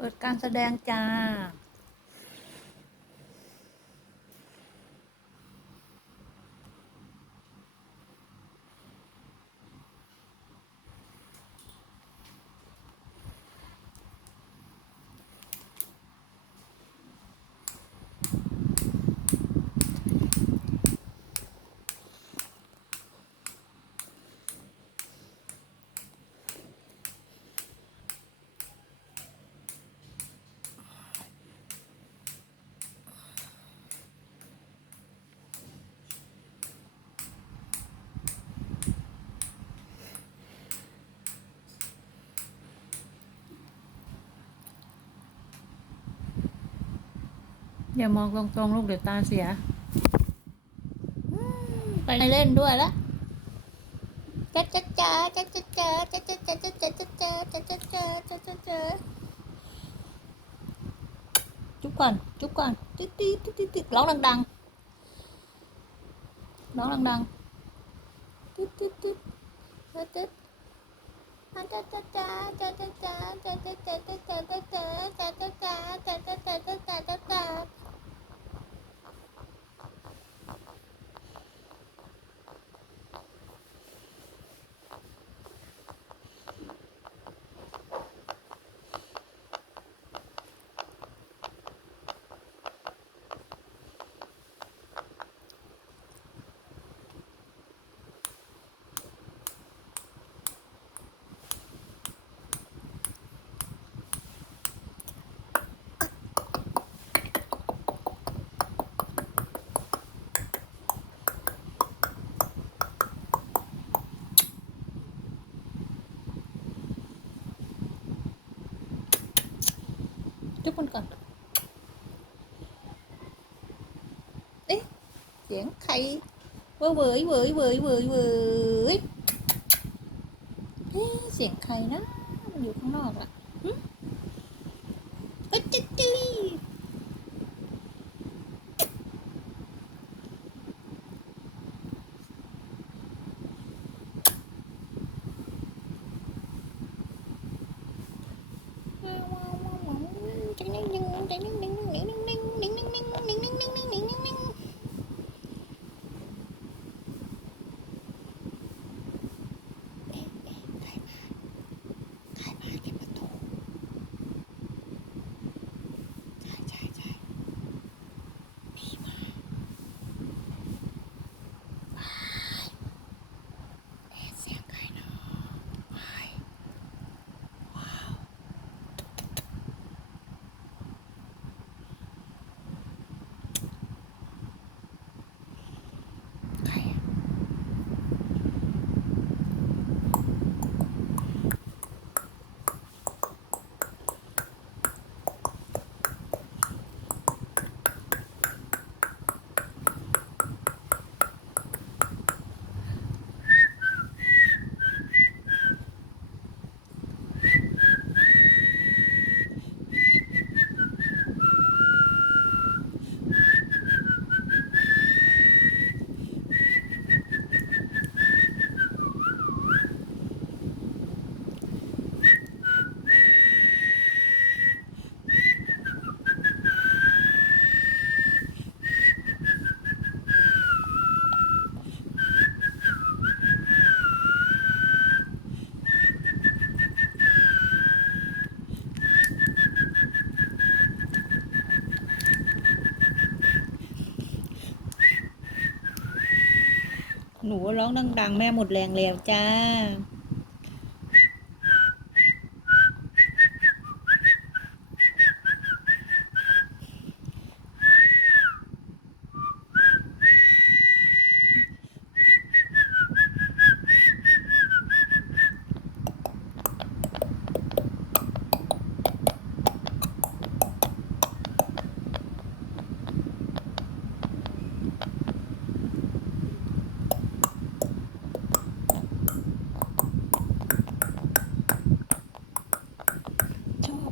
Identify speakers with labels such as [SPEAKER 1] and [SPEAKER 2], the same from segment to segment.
[SPEAKER 1] เปิดการแสดงจ้า อย่ามองตรงๆลูกเดี๋ยวตาเสีย ไปเล่นด้วยละจ้าจ้าจ้าจ้าจ้าจ้าจ้าจ้าจ้าจ้าจ้าจ้าจ้าจ้าจ้าจ้าจ้าจ้าจุ๊บก่อนจุ๊บก่อนติ๊ดติ๊ดติ๊ดติ๊ดติ๊ดร้องดังๆร้องดังๆติ๊ดติ๊ดติ๊ดติ๊ดติ๊ดจ้าจ้าจ้าจ้าจ้าจ้าจ้าจ้าจ้าจ้าจ้าจ้าจ้าจ้าจ้าจ้าจ้า จ้าจ้าจ้าจ้าจ้าจ้าจ้าจุ๊บมันก่อน เอ๊ะ เสียงใครเว้ยเว้ยเว้ยเว้ยเว้ยเว้ยเอ๊ะเสียงใครนะ มันอยู่ข้างนอกล่ะเอ้ยจิ๊ด ding ding ding. หนูร้องดัง ๆ แม่หมดแรงแล้วจ้า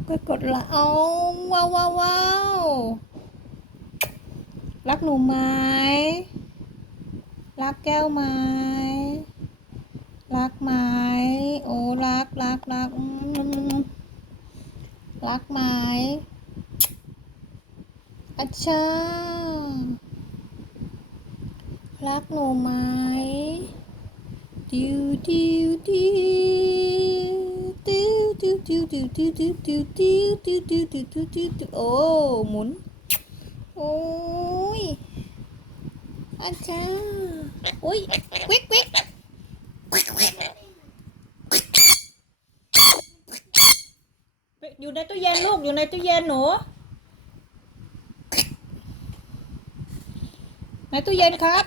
[SPEAKER 1] ก็กดละเอาว้าวว้าวรักหนูไหมรักแก้วไหมรักไหมโอ้รักรักรักรักไหมอาชารักหนูไหมดิวดิวดิว ดิวดิวดิวดิวดิวดิวดิวดิวดิวดิวดิวดิวดิวดิวโอ้หมุน โอ้ยอาจารย์โอ้ยวิกวิกอยู่ในตู้เย็นลูกอยู่ในตู้เย็นหนูในตู้เย็นครับ